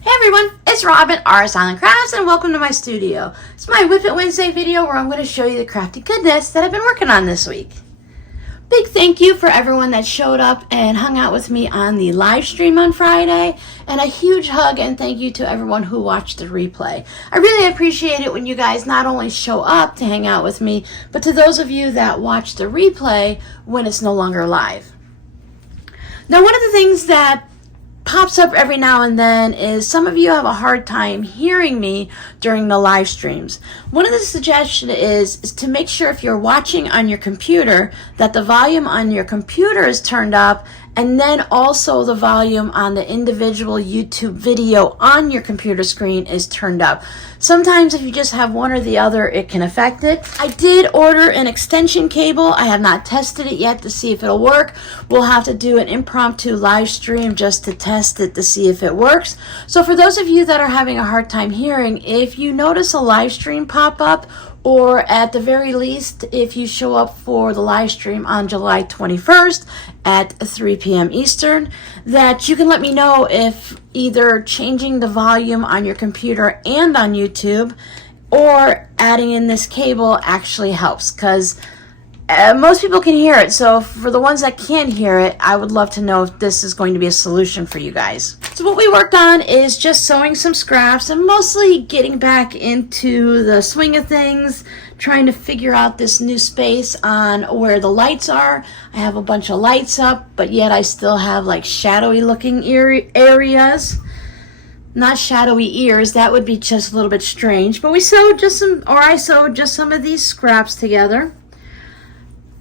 Hey everyone, it's Robin, Artist Island Crafts, and welcome to my studio. It's my Whip It Wednesday video where I'm going to show you the crafty goodness that I've been working on this week. Big thank you for everyone that showed up and hung out with me on the live stream on Friday, and a huge hug and thank you to everyone who watched the replay. I really appreciate it when you guys not only show up to hang out with me, but to those of you that watch the replay when it's no longer live. Now, one of the things that pops up every now and then is some of you have a hard time hearing me during the live streams. One of the suggestions is to make sure if you're watching on your computer that the volume on your computer is turned up, and then also the volume on the individual YouTube video on your computer screen is turned up. Sometimes if you just have one or the other, it can affect it. I did order an extension cable. I have not tested it yet to see if it'll work. We'll have to do an impromptu live stream just to test it to see if it works. So for those of you that are having a hard time hearing, if you notice a live stream pop up, or at the very least, if you show up for the live stream on July 21st at 3 p.m. Eastern, that you can let me know if either changing the volume on your computer and on YouTube or adding in this cable actually helps, because most people can hear it. So for the ones that can't hear it, I would love to know if this is going to be a solution for you guys. So what we worked on is just sewing some scraps and mostly getting back into the swing of things, trying to figure out this new space on where the lights are. I have a bunch of lights up, but yet I still have like shadowy looking areas. Not shadowy ears, that would be just a little bit strange. But we sewed just some, or I sewed just some of these scraps together.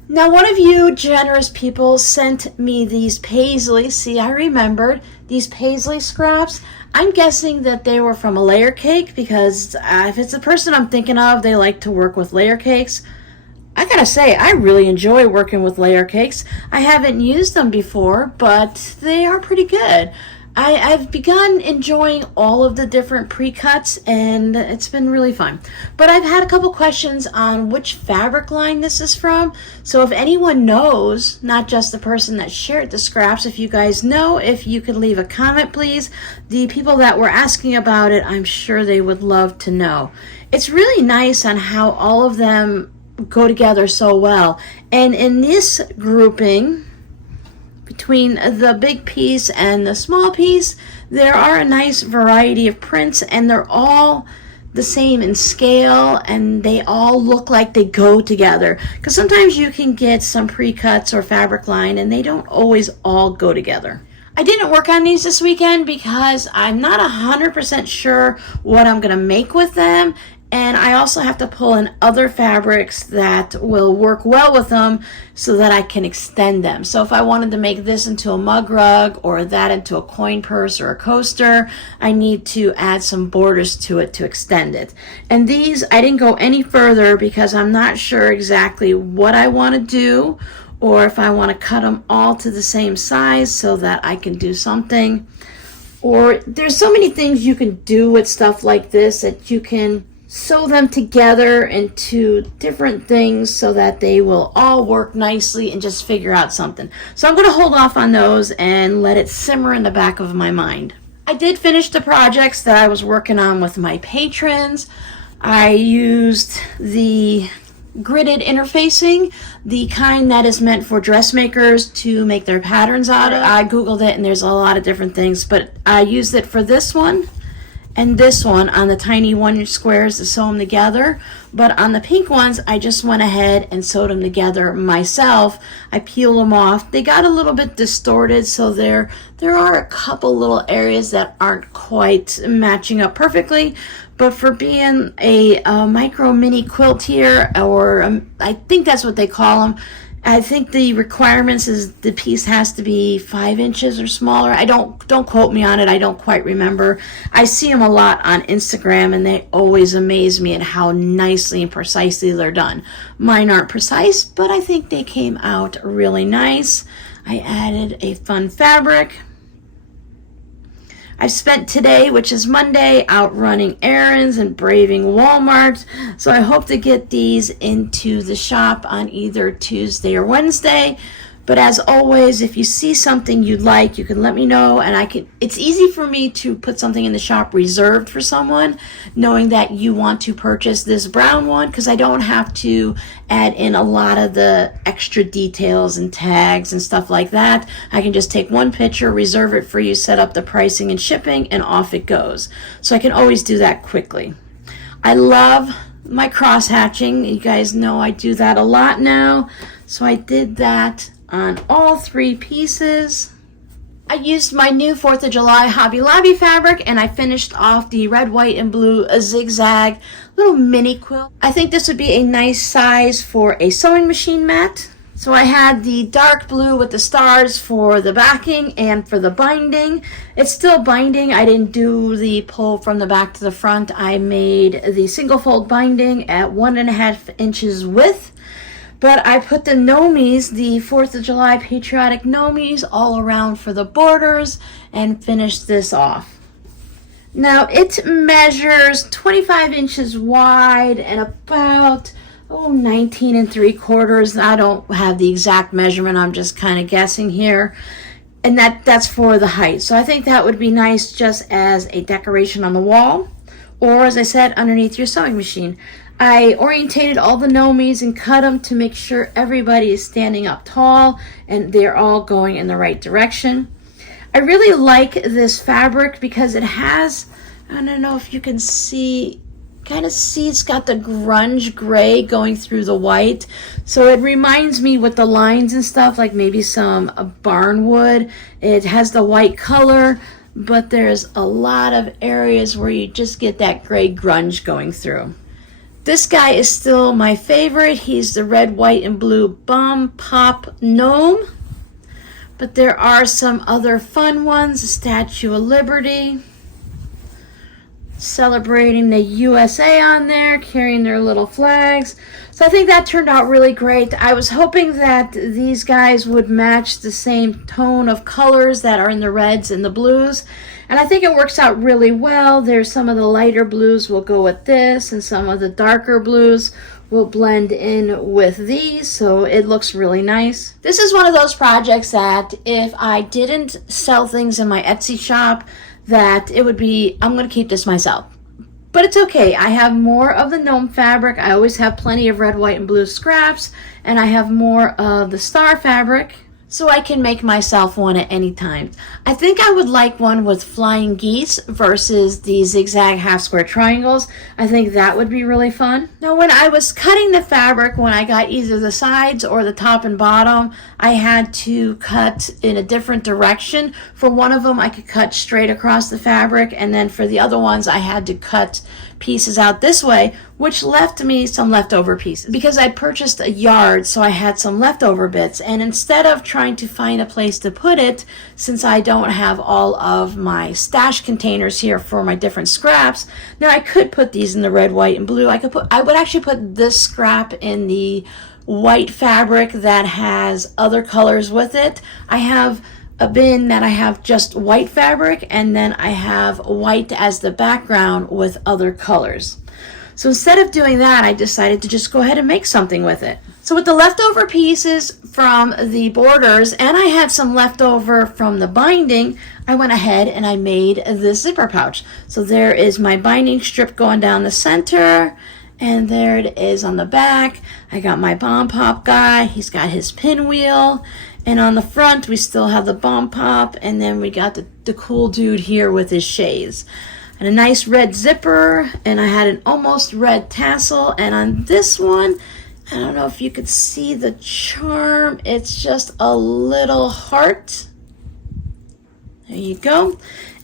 Now, one of you generous people sent me these paisley. See, I remembered these paisley scraps. I'm guessing that they were from a layer cake, because if it's the person I'm thinking of, they like to work with layer cakes. I gotta say, I really enjoy working with layer cakes. I haven't used them before, but they are pretty good. I've begun enjoying all of the different pre-cuts, and it's been really fun. But I've had a couple questions on which fabric line this is from. So if anyone knows, not just the person that shared the scraps, if you guys know, if you could leave a comment, please. The people that were asking about it, I'm sure they would love to know. It's really nice on how all of them go together so well. And in this grouping, between the big piece and the small piece, there are a nice variety of prints, and they're all the same in scale, and they all look like they go together, because sometimes you can get some pre-cuts or fabric line and they don't always all go together. I didn't work on these this weekend because I'm not 100% sure what I'm going to make with them. And I also have to pull in other fabrics that will work well with them so that I can extend them. So if I wanted to make this into a mug rug or that into a coin purse or a coaster, I need to add some borders to it to extend it. And these, I didn't go any further because I'm not sure exactly what I want to do, or if I want to cut them all to the same size so that I can do something. Or there's so many things you can do with stuff like this that you can sew them together into different things so that they will all work nicely, and just figure out something. So I'm going to hold off on those and let it simmer in the back of my mind. I did finish the projects that I was working on with my patrons. I used the gridded interfacing, the kind that is meant for dressmakers to make their patterns out of. I googled it and there's a lot of different things, but I used it for this one and this one on the tiny 1-inch squares to sew them together. But on the pink ones, I just went ahead and sewed them together myself. I peeled them off. They got a little bit distorted, so there are a couple little areas that aren't quite matching up perfectly. But for being a micro mini quilt here, or I think that's what they call them, I think the requirements is the piece has to be 5 inches or smaller. Don't quote me on it. I don't quite remember. I see them a lot on Instagram, and they always amaze me at how nicely and precisely they're done. Mine aren't precise, but I think they came out really nice. I added a fun fabric. I've spent today, which is Monday, out running errands and braving Walmart. So I hope to get these into the shop on either Tuesday or Wednesday. But as always, if you see something you'd like, you can let me know, and it's easy for me to put something in the shop reserved for someone, knowing that you want to purchase this brown one, because I don't have to add in a lot of the extra details and tags and stuff like that. I can just take one picture, reserve it for you, set up the pricing and shipping, and off it goes. So I can always do that quickly. I love my cross hatching. You guys know I do that a lot now. So I did that on all 3 pieces. I used my new 4th of July Hobby Lobby fabric, and I finished off the red, white, and blue zigzag little mini quilt. I think this would be a nice size for a sewing machine mat. So I had the dark blue with the stars for the backing and for the binding. It's still binding. I didn't do the pull from the back to the front. I made the single fold binding at 1.5 inches width. But I put the Gnomies, the 4th of July patriotic Gnomies, all around for the borders and finished this off. Now it measures 25 inches wide and about 19 3/4. I don't have the exact measurement. I'm just kind of guessing here. And that's for the height. So I think that would be nice just as a decoration on the wall, or as I said, underneath your sewing machine. I orientated all the Gnomies and cut them to make sure everybody is standing up tall and they're all going in the right direction. I really like this fabric because it has, I don't know if you can see, it's got the grunge gray going through the white. So it reminds me with the lines and stuff like maybe some barnwood. It has the white color, but there's a lot of areas where you just get that gray grunge going through. This guy is still my favorite. He's the red, white, and blue Bomb Pop Gnome. But there are some other fun ones. The Statue of Liberty, celebrating the USA on there, carrying their little flags. So I think that turned out really great. I was hoping that these guys would match the same tone of colors that are in the reds and the blues. And I think it works out really well. There's some of the lighter blues will go with this, and some of the darker blues will blend in with these, so it looks really nice. This is one of those projects that if I didn't sell things in my Etsy shop, that it would be, I'm going to keep this myself. But it's okay. I have more of the gnome fabric. I always have plenty of red, white, and blue scraps, and I have more of the star fabric, so I can make myself one at any time. I think I would like one with flying geese versus the zigzag half square triangles. I think that would be really fun. Now when I was cutting the fabric, when I got either the sides or the top and bottom, I had to cut in a different direction. For one of them, I could cut straight across the fabric, and then for the other ones, I had to cut pieces out this way, which left me some leftover pieces because I purchased a yard, so I had some leftover bits. And instead of trying to find a place to put it, since I don't have all of my stash containers here for my different scraps, now I could put these in the red, white, and blue. I would actually put this scrap in the white fabric that has other colors with it. I have a bin that I have just white fabric, and then I have white as the background with other colors. So instead of doing that, I decided to just go ahead and make something with it. So with the leftover pieces from the borders, and I had some leftover from the binding, I went ahead and I made this zipper pouch. So there is my binding strip going down the center, and there it is on the back. I got my Bomb Pop guy. He's got his pinwheel. And on the front, we still have the Bomb Pop, and then we got the cool dude here with his shades. And a nice red zipper, and I had an almost red tassel. And on this one, I don't know if you could see the charm. It's just a little heart. There you go.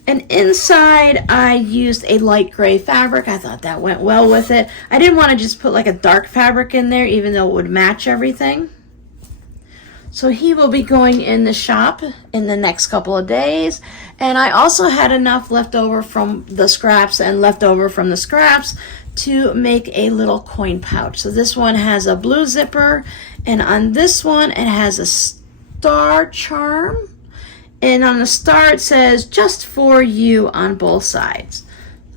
And inside, I used a light gray fabric. I thought that went well with it. I didn't want to just put like a dark fabric in there, even though it would match everything. So he will be going in the shop in the next couple of days. And I also had enough left over from the scraps and left over from the scraps to make a little coin pouch. So this one has a blue zipper, and on this one it has a star charm. And on the star it says, "Just for you" on both sides.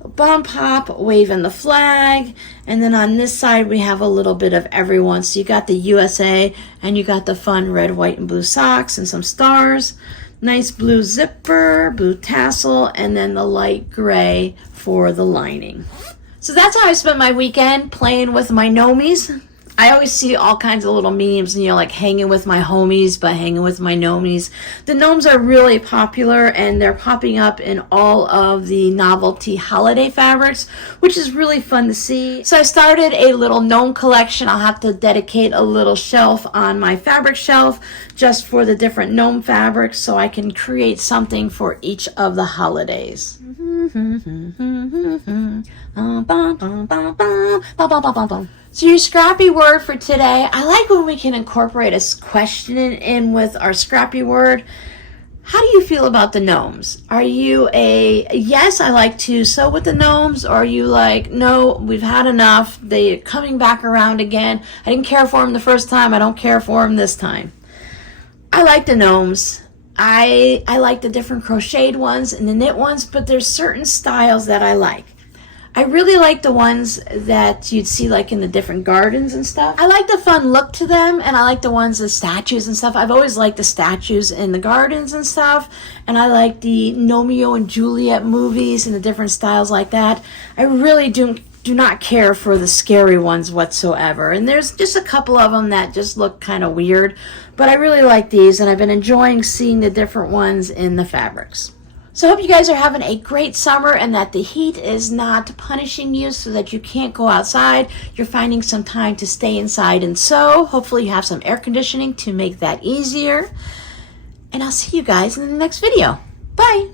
bomb pop waving the flag, and then on this side we have a little bit of everyone. So you got the USA, and you got the fun red, white, and blue socks and some stars. Nice blue zipper, blue tassel, and then the light gray for the lining. So that's how I spent my weekend, playing with my Gnomies. I always see all kinds of little memes, and like hanging with my homies, but hanging with my Gnomies. The gnomes are really popular, and they're popping up in all of the novelty holiday fabrics, which is really fun to see. So I started a little gnome collection. I'll have to dedicate a little shelf on my fabric shelf just for the different gnome fabrics, so I can create something for each of the holidays. So your scrappy word for today, I like when we can incorporate a question in with our scrappy word. How do you feel about the gnomes? Are you a yes, I like to sew with the gnomes, or are you like, no, we've had enough, they're coming back around again, I didn't care for them the first time, I don't care for them this time? I like the gnomes. I like the different crocheted ones and the knit ones, but there's certain styles that I like. I really like the ones that you'd see like in the different gardens and stuff. I like the fun look to them, and I like the ones, the statues and stuff. I've always liked the statues in the gardens and stuff, and I like the Romeo and Juliet movies and the different styles like that. I really do not care for the scary ones whatsoever, and there's just a couple of them that just look kind of weird, but I really like these, and I've been enjoying seeing the different ones in the fabrics. So I hope you guys are having a great summer, and that the heat is not punishing you so that you can't go outside. You're finding some time to stay inside and sew. Hopefully you have some air conditioning to make that easier. And I'll see you guys in the next video. Bye!